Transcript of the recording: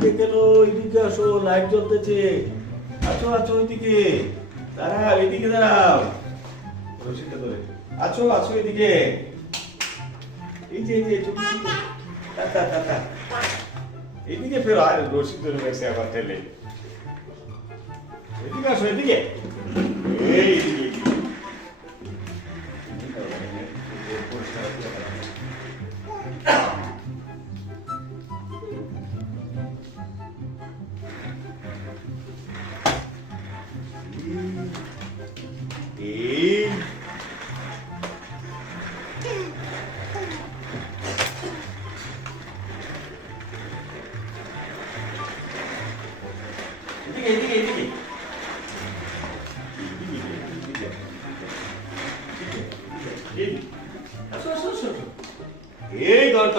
এদিকে কেন? এদিকে আসো, লাইট জ্বলতেছে। আছো আছো ওইদিকে। দাঁড়াও, এদিকে দাঁড়াও। রশিদটা ধরে। আছো আছো এদিকে। এই যে চুপি চুপি। তা। এদিকে ফেরো, আর রশিদ ধরে গেছে আবার ঠেলে। এদিকে আসো, এদিকে। এদিকে। এই এদিকে। আসো। এই ধর।